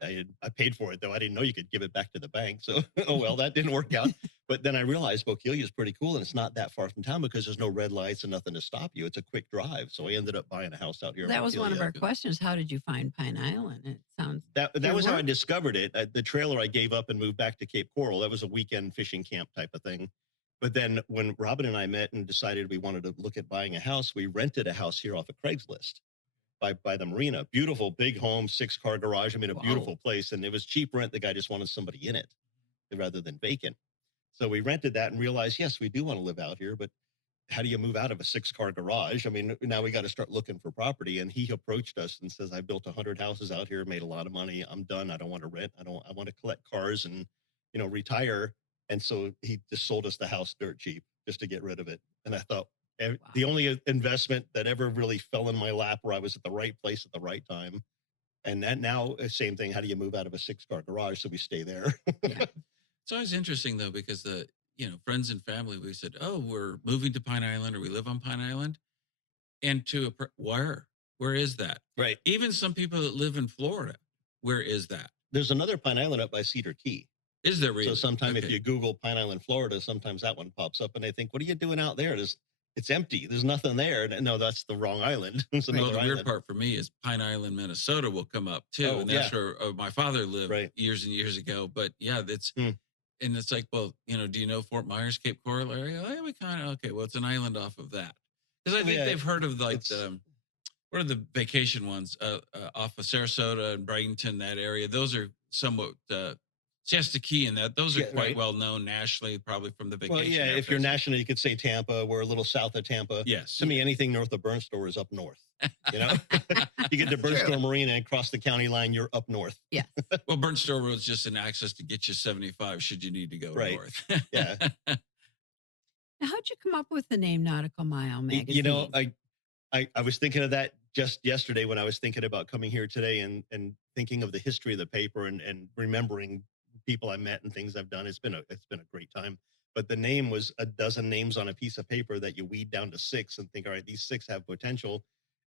I paid for it though. I didn't know you could give it back to the bank. So oh well, that didn't work out. But then I realized Bokeelia is pretty cool, and it's not that far from town because there's no red lights and nothing to stop you. It's a quick drive. So I ended up buying a house out here. in That was one of Bokeelia. our questions. How did you find Pine Island? It sounds That Your was how I work? discovered it. The trailer I gave up and moved back to Cape Coral. That was a weekend fishing camp type of thing. But then when Robin and I met and decided we wanted to look at buying a house, we rented a house here off of Craigslist by the marina. Beautiful big home, 6-car garage. I mean, a Wow. beautiful place, and it was cheap rent. The guy just wanted somebody in it rather than vacant. So we rented that and realized, yes, we do want to live out here, but how do you move out of a 6-car garage? I mean, now we got to start looking for property. And he approached us and says, I built 100 houses out here, made a lot of money. I'm done. I don't want to rent. I want to collect cars and, retire. And so he just sold us the house dirt cheap just to get rid of it. And I thought, the only investment that ever really fell in my lap where I was at the right place at the right time. And that now, same thing. How do you move out of a 6-car garage? So we stay there. Yeah. It's always interesting though, because friends and family, we said, oh, we're moving to Pine Island or we live on Pine Island. And where is that? Right. Even some people that live in Florida, where is that? There's another Pine Island up by Cedar Key. Is there really? So sometime if Okay. you Google Pine Island, Florida, sometimes that one pops up and I think, what are you doing out there? It's empty. There's nothing there. And no, that's the wrong island. It's Well, another the island. weird part for me is Pine Island, Minnesota will come up too. Oh, And that's yeah. where my father lived Right. years and years ago. But yeah, Hmm. and it's like, well, do you know Fort Myers, Cape Coral area? Oh, yeah, we kind of, okay, well, it's an island off of that. Because I think Yeah, they've heard of like it's- what are the vacation ones off of Sarasota and Bradenton, that area? Those are somewhat Siesta Key and those are Yeah, quite right. well known nationally, probably from the vacation. Well, yeah, if you're airfares. national, you could say Tampa. We're a little south of Tampa. Yes. To me, anything north of Burnstore is up north. You know, you get to True. Burnstore Marina and cross the county line, you're up north. Yes. Well, Burnt Store Road's just an access to get you 75 should you need to go Right. north. Yeah. Now, how'd you come up with the name Nautical Mile Magazine? You know, I was thinking of that just yesterday when I was thinking about coming here today and thinking of the history of the paper and remembering people I met and things I've done. It's been a great time. But the name was a dozen names on a piece of paper that you weed down to 6 and think, all right, these 6 have potential.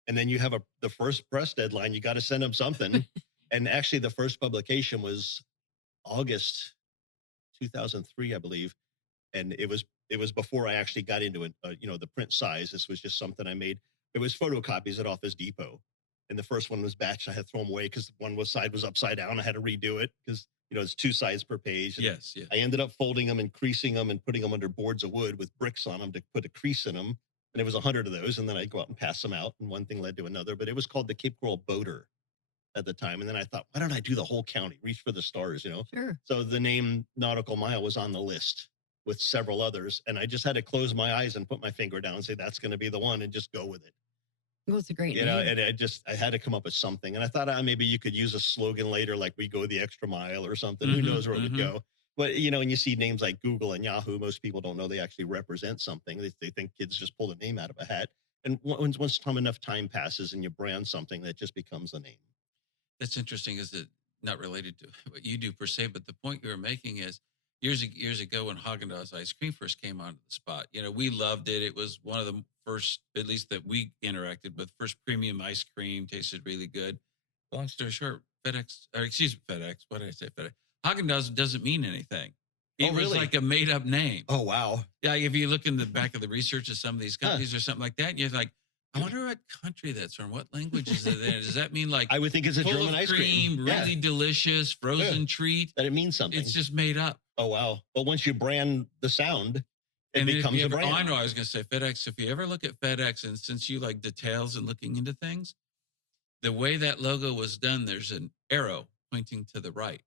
And then you have the first press deadline. You got to send them something. And actually, the first publication was August 2003, I believe, and it was before I actually got into it. The print size. This was just something I made. It was photocopies at Office Depot, and the first one was batched. I had to throw them away because side was upside down. I had to redo it because it's 2 sides per page. And Yes, yeah. I ended up folding them and creasing them and putting them under boards of wood with bricks on them to put a crease in them. And it was 100 of those, and then I'd go out and pass them out, and one thing led to another. But it was called the Cape Coral Boater at the time, and then I thought, why don't I do the whole county? Reach for the stars, Sure. So the name Nautical Mile was on the list with several others, and I just had to close my eyes and put my finger down and say that's going to be the one, and just go with it. Well, it's a great You name. know, and I had to come up with something, and I thought maybe you could use a slogan later, like we go the extra mile or something. Who Mhm, knows where it would mhm. go? Well, you know, and you see names like Google and Yahoo, most people don't know they actually represent something. They think kids just pull a name out of a hat. And once enough time passes and you brand something, that just becomes a name. That's interesting. Is it not related to what you do per se, but the point you were making is years ago when Haagen Dazs ice cream first came onto the spot. You know, we loved it. It was one of the first, at least that we interacted with, first premium ice cream. Tasted really good. Long story short, FedEx, or excuse me, FedEx. What did I say? FedEx. Haagen Dazs doesn't mean anything. Oh, It was really? like a made up name. Oh, wow. Yeah, if you look in the back of the research of some of these companies or something like that, and you're like, I wonder what country that's from. What language is it in? Does that mean like I would think it's a full German of ice cream, cream. Yeah, really delicious, frozen treat? that it means something. It's just made up. Oh, wow. But once you brand the sound, it And if becomes you a ever, oh, I brand. know I was going to say FedEx. If you ever look at FedEx, and since you like details and looking into things, the way that logo was done, there's an arrow pointing to the right.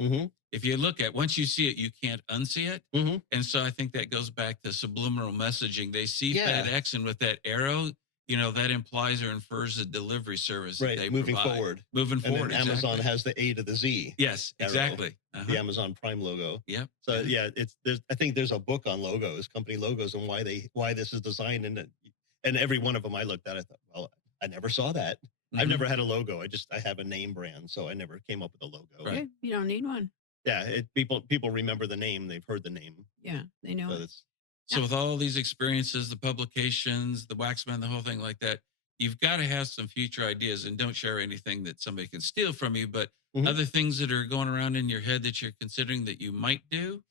Hmm. If you look at, once you see it, you can't unsee it. Hmm. And so I think that goes back to subliminal messaging. They see Yeah. FedEx, and with that arrow, you know, that implies or infers a delivery service that Right. they Moving provide. forward. Moving And forward. then Amazon exactly. has the A to the Z, Yes, arrow. exactly. The Amazon Prime logo. Yep. So yeah, I think there's a book on logos, company logos, and why this is designed. And every one of them I looked at, I thought, well, I never saw that. I've Mhm. never had a logo. I have a name brand, so I never came up with a logo. Right. Yeah, you don't need one. Yeah, people remember the name. They've heard the name. Yeah, they know So it. it's So with all these experiences, the publications, the Waxman, the whole thing like that, you've got to have some future ideas, and don't share anything that somebody can steal from you, but Mhm. other things that are going around in your head that you're considering that you might do.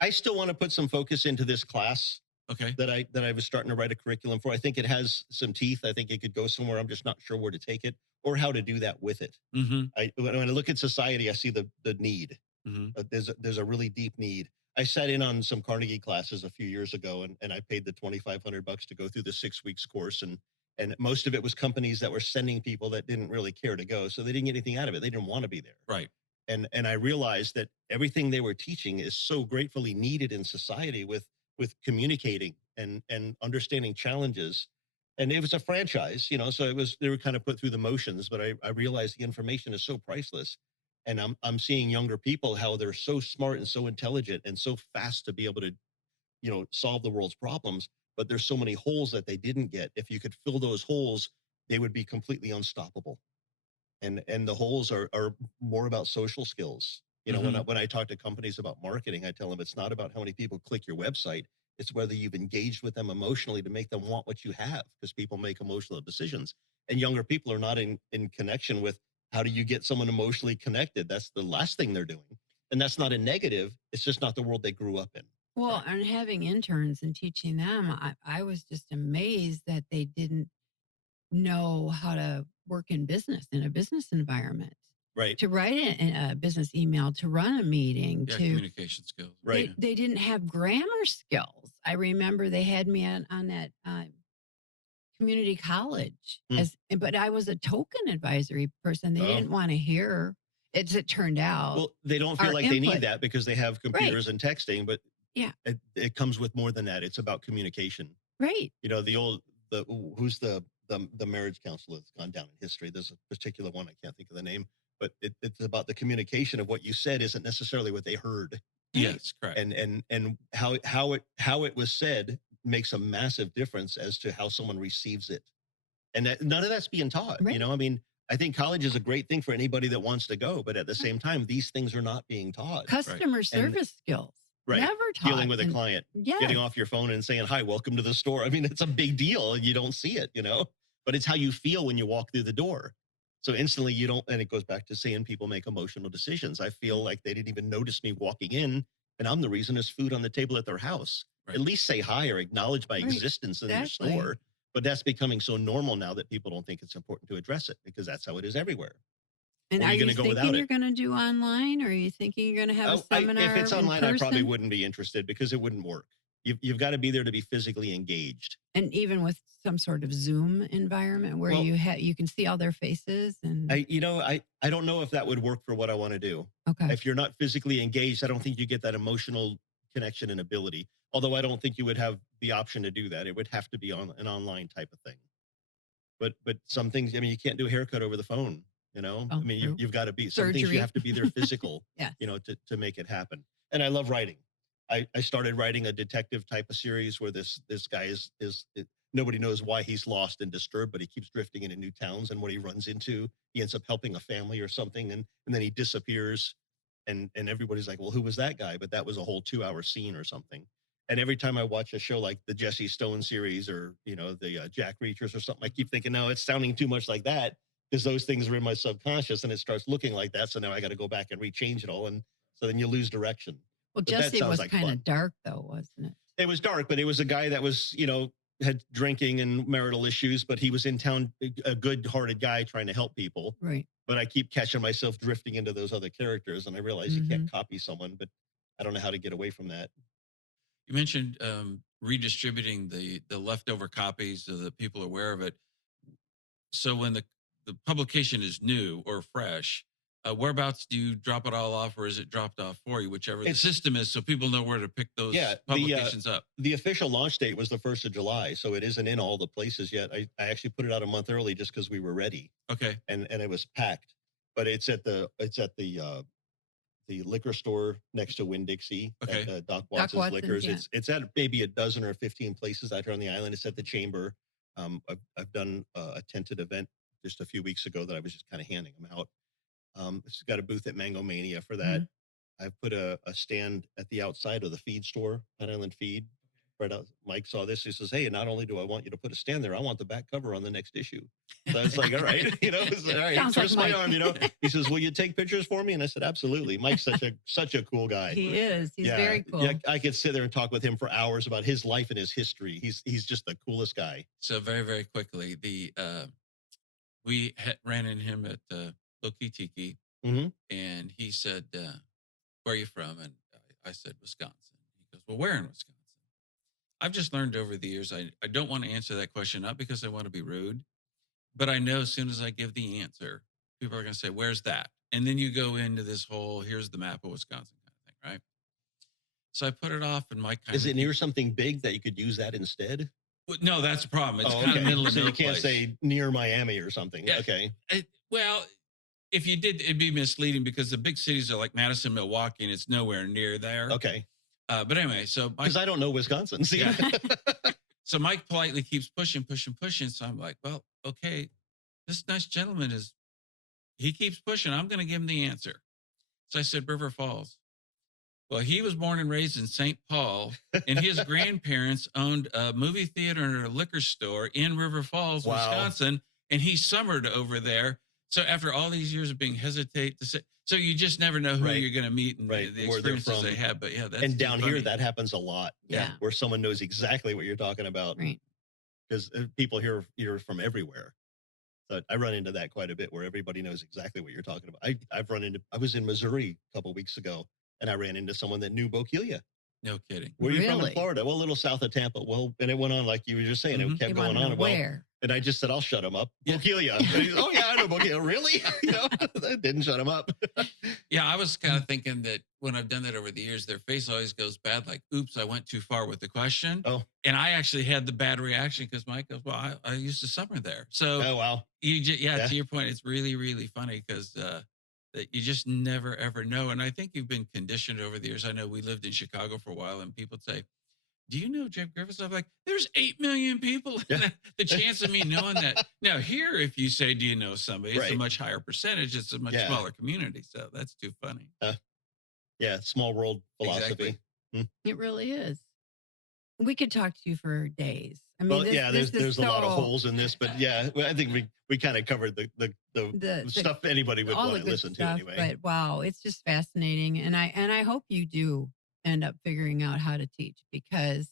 I still want to put some focus into this class Okay. that I was starting to write a curriculum for. I think it has some teeth. I think it could go somewhere. I'm just not sure where to take it or how to do that with it. Mm-hmm. When I look at society, I see the need. Mm-hmm. There's a really deep need. I sat in on some Carnegie classes a few years ago, and I paid the $2,500 to go through the 6 weeks course, and most of it was companies that were sending people that didn't really care to go, so they didn't get anything out of it. They didn't want to be there. Right. And I realized that everything they were teaching is so gratefully needed in society with communicating and understanding challenges. And it was a franchise, you know, so they were kind of put through the motions, but I realized the information is so priceless. And I'm seeing younger people how they're so smart and so intelligent and so fast to be able to, you know, solve the world's problems, but there's so many holes that they didn't get. If you could fill those holes, they would be completely unstoppable. And the holes are more about social skills. You know, Mhm. when I talk to companies about marketing, I tell them it's not about how many people click your website. It's whether you've engaged with them emotionally to make them want what you have, because people make emotional decisions. And younger people are not in connection with how do you get someone emotionally connected. That's the last thing they're doing. And that's not a negative. It's just not the world they grew up in. Well, Right. and having interns and teaching them, I was just amazed that they didn't know how to work in business, in a business environment, Right. to write a business email, to run a meeting, Yeah. to Communication skills. Right. they didn't have grammar skills. I remember they had me on that community college Hmm. but I was a token advisory person. They Oh. didn't want to hear, as it turned out. Well, they don't feel our like they input. need that because they have computers and texting, but Yeah. it comes with more than that. It's about communication. Right. You know, who's the marriage counselor that's gone down in history. There's a particular one, I can't think of the name, but it's about the communication of what you said isn't necessarily what they heard. Yes. Correct. And how it was said makes a massive difference as to how someone receives it. And none of that's being taught. Right. You know, I mean, I think college is a great thing for anybody that wants to go, but at the same time, these things are not being taught. Customer service skills. Right. Never taught. Dealing with a And client, yes. getting off your phone and saying, "Hi, welcome to the store." I mean, it's a big deal. You don't see it, you know, but it's how you feel when you walk through the door. So instantly you don't, and it goes back to saying people make emotional decisions. I feel like they didn't even notice me walking in, and I'm the reason there's food on the table at their house. Right. At least say hi or acknowledge my Right. existence in Exactly. your store. But that's becoming so normal now that people don't think it's important to address it because that's how it is everywhere. And Or are are you you gonna go thinking without you're it? going to do online, or are you thinking you're going to have a Oh, seminar if it's in online, I probably person? wouldn't be interested because it wouldn't work. You've got to be there to be physically engaged. And even with some sort of Zoom environment where Well, you can see all their faces and I don't know if that would work for what I want to do. okay. If you're not physically engaged, I don't think you get that emotional connection and ability. Although I don't think you would have the option to do that. It would have to be on an online type of thing. But some things, I mean, you can't do a haircut over the phone. You know, Oh, I mean, true. you've got to be some things you Surgery. have to be there physical. Yes. You know, to make it happen. and I love writing. I started writing a detective type of series where this guy nobody knows why he's lost and disturbed, but he keeps drifting into new towns. And what he runs into, he ends up helping a family or something, and then he disappears, and everybody's like, well, who was that guy? But that was a whole 2 hour scene or something. And every time I watch a show like the Jesse Stone series or the Jack Reachers or something, I keep thinking, no, it's sounding too much like that because those things are in my subconscious and it starts looking like that. So now I got to go back and rechange it all, and so then you lose direction. Well, But that Jesse sounds was like kind fun. of dark, though, wasn't it? It was dark, but it was a guy that was, had drinking and marital issues, but he was in town, a good-hearted guy trying to help people. Right. But I keep catching myself drifting into those other characters, and I realize you can't copy someone, but I don't know how to get away from that. You mentioned redistributing the leftover copies so that people are aware of it. So when the publication is new or fresh, whereabouts do you drop it all off, or is it dropped off for you, whichever the system is, so people know where to pick those publications up? The official launch date was the 1st of July, so it isn't in all the places yet. I actually put it out a month early just because we were ready, Okay. and it was packed. But it's at the liquor store next to Winn-Dixie, Okay. at Doc Watson's Liquors. yeah. It's at maybe a dozen or 15 places out here on the island. It's at the Chamber. I've done a tented event just a few weeks ago that I was just kind of handing them out. It's got a booth at Mango Mania for that. I've put a stand at the outside of the feed store, Pine Island Feed. Right out, Mike saw this. He says, "Hey, not only do I want you to put a stand there, I want the back cover on the next issue." So I was like, "All right, it's all right." Sounds like Twist my Mike. arm. He says, "Will you take pictures for me?" And I said, "Absolutely." Mike's such a cool guy. He is. He's Yeah, very cool. yeah, I could sit there and talk with him for hours about his life and his history. He's just the coolest guy. So very, very quickly, we ran into him at Loki Tiki, hmm and he said, "Where are you from?" And I said, "Wisconsin." He goes, "Well, where in Wisconsin?" I've just learned over the years, I don't want to answer that question, not because I want to be rude, but I know as soon as I give the answer, people are going to say, "Where's that?" And then you go into this whole, here's the map of Wisconsin kind of thing, right? So I put it off, and Mike kind Is of it near something big that you could use that instead? no, that's the problem. It's Oh, kind of okay. middle of So no you can't place. say near Miami or something. Yeah. Okay. Well, if you did, it'd be misleading because the big cities are like Madison, Milwaukee, and it's nowhere near there. Okay. But anyway, so Mike, Because I don't know Wisconsin. See? Yeah. so Mike politely keeps pushing. So I'm like, well, okay, this nice gentleman he keeps pushing. I'm going to give him the answer. So I said, River Falls. Well, he was born and raised in St. Paul, and his grandparents owned a movie theater and a liquor store in River Falls, Wow. Wisconsin, and he summered over there. So after all these years of being hesitate to say, so you just never know who Right. you're going to meet and Right. the Where they're experiences they from. have. But yeah, that's And too down funny. here, that happens a lot. Yeah. Where someone knows exactly what you're talking about. Right. Because people here, you're from everywhere. So I run into that quite a bit where everybody knows exactly what you're talking about. I was in Missouri a couple of weeks ago, and I ran into someone that knew Bokeelia. No kidding. Where are you from in Really? Florida? Well, a little south of Tampa. Well, and it went on like you were just saying. Mhm. It kept He going wanted to on. know Well, where. and I just said, I'll shut him up. Yeah. Bokeelia. And he's, oh, yeah, I know Bokeelia. Really? That didn't shut him up. Yeah, I was kind of thinking that when I've done that over the years, their face always goes bad, like, oops, I went too far with the question. Oh. And I actually had the bad reaction because Mike goes, well, I used to summer there. So Oh, wow. yeah, to your point, it's really, really funny because that you just never, ever know. And I think you've been conditioned over the years. I know we lived in Chicago for a while, and people would say, do you know Jeff Griffiths? I'm like, there's 8 million people. Yeah. The chance of me knowing that. Now, here, if you say, do you know somebody, it's a Right. much higher percentage. It's a much Yeah. smaller community. So that's too funny. Yeah, small world philosophy. Exactly. It really is. We could talk to you for days. I mean, Well, this, yeah, this there's is a lot of so- holes in this, but yeah, well, I think we kind of covered the the- stuff anybody would all want the to good listen stuff, to anyway. But wow, it's just fascinating, and I hope you do end up figuring out how to teach, because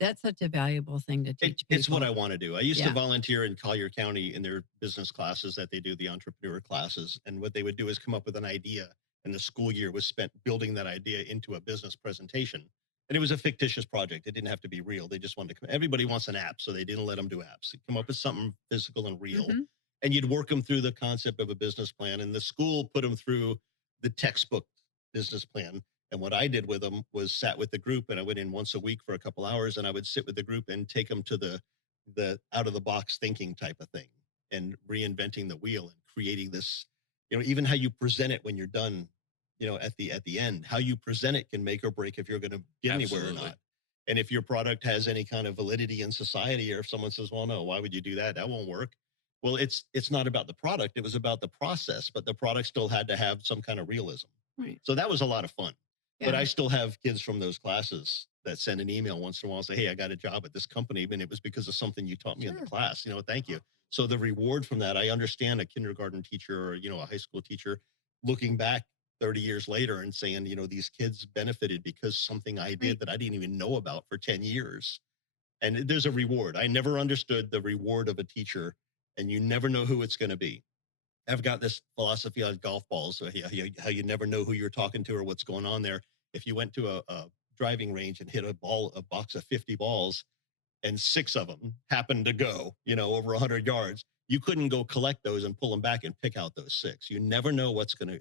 that's such a valuable thing to teach people. It's what I want to do. I used to Yeah. volunteer in Collier County in their business classes that they do, the entrepreneur classes. And what they would do is come up with an idea, and the school year was spent building that idea into a business presentation. And it was a fictitious project. It didn't have to be real. They just wanted to, everybody wants an app, so they didn't let them do apps. They come up with something physical and real. Mhm. And you'd work them through the concept of a business plan. And the school put them through the textbook business plan. And what I did with them was sat with the group, and I went in once a week for a couple hours, and I would sit with the group and take them to the out of the box thinking type of thing, and reinventing the wheel and creating this, even how you present it when you're done at the end. How you present it can make or break if you're going to get anywhere or Absolutely. not. And if your product has any kind of validity in society, or if someone says, well, no, why would you do that? That won't work. Well, it's not about the product. It was about the process, but the product still had to have some kind of realism. Right. So that was a lot of fun. But Yeah. I still have kids from those classes that send an email once in a while and say, hey, I got a job at this company, and it was because of something you taught me in the Sure. class. Thank you. So the reward from that, I understand a kindergarten teacher or, a high school teacher looking back 30 years later and saying, these kids benefited because something I did Right. that I didn't even know about for 10 years. And there's a reward. I never understood the reward of a teacher, and you never know who it's going to be. I've got this philosophy on golf balls, so how you never know who you're talking to or what's going on there. If you went to a driving range and hit a box of 50 balls, and 6 of them happened to go, over 100 yards, you couldn't go collect those and pull them back and pick out those 6. You never know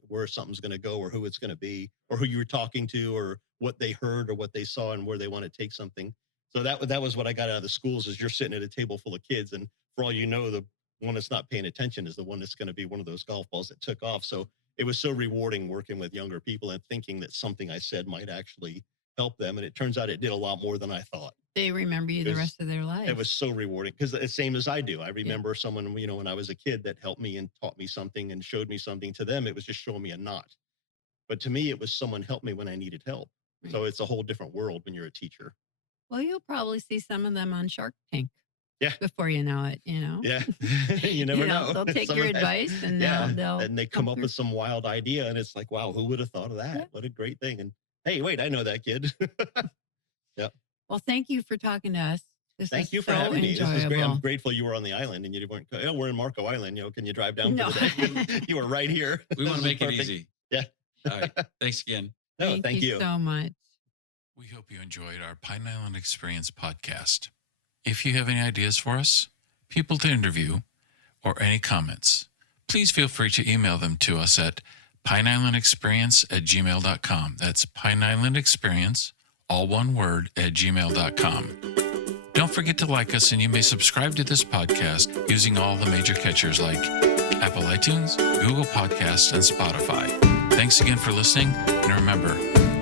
where something's going to go, or who it's going to be, or who you were talking to, or what they heard, or what they saw, and where they want to take something. So that was what I got out of the schools, is you're sitting at a table full of kids, and for all you know, the one that's not paying attention is the one that's going to be one of those golf balls that took off. So it was so rewarding working with younger people and thinking that something I said might actually help them. And it turns out it did a lot more than I thought. They remember you the rest of their life. It was so rewarding, because the same as I do. I remember someone, when I was a kid, that helped me and taught me something and showed me something. To them, it was just showing me a knot. But to me, it was someone helped me when I needed help. Right. So it's a whole different world when you're a teacher. Well, you'll probably see some of them on Shark Tank. Yeah. Before you know it, Yeah. You never know. They'll take Some your of that- advice and they'll and they come help up your- with some wild idea, and it's like, wow, who would have thought of that? Yeah. What a great thing. And hey, wait, I know that kid. Well, thank you for talking to us. This Thank is you for so having me. This was great. enjoyable. I'm grateful you were on the island and you weren't. We're in Marco Island. Can you drive down No. for the day? You were right here. We want to This make is it perfect. easy. Yeah. All right. Thanks again. No, thank you. so much. We hope you enjoyed our Pine Island Experience podcast. If you have any ideas for us, people to interview, or any comments, please feel free to email them to us at pineislandexperience@gmail.com. That's pineislandexperience, all one word, @gmail.com. Don't forget to like us, and you may subscribe to this podcast using all the major catchers like Apple iTunes, Google Podcasts, and Spotify. Thanks again for listening, and remember,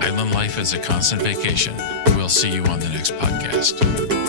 island life is a constant vacation. We'll see you on the next podcast.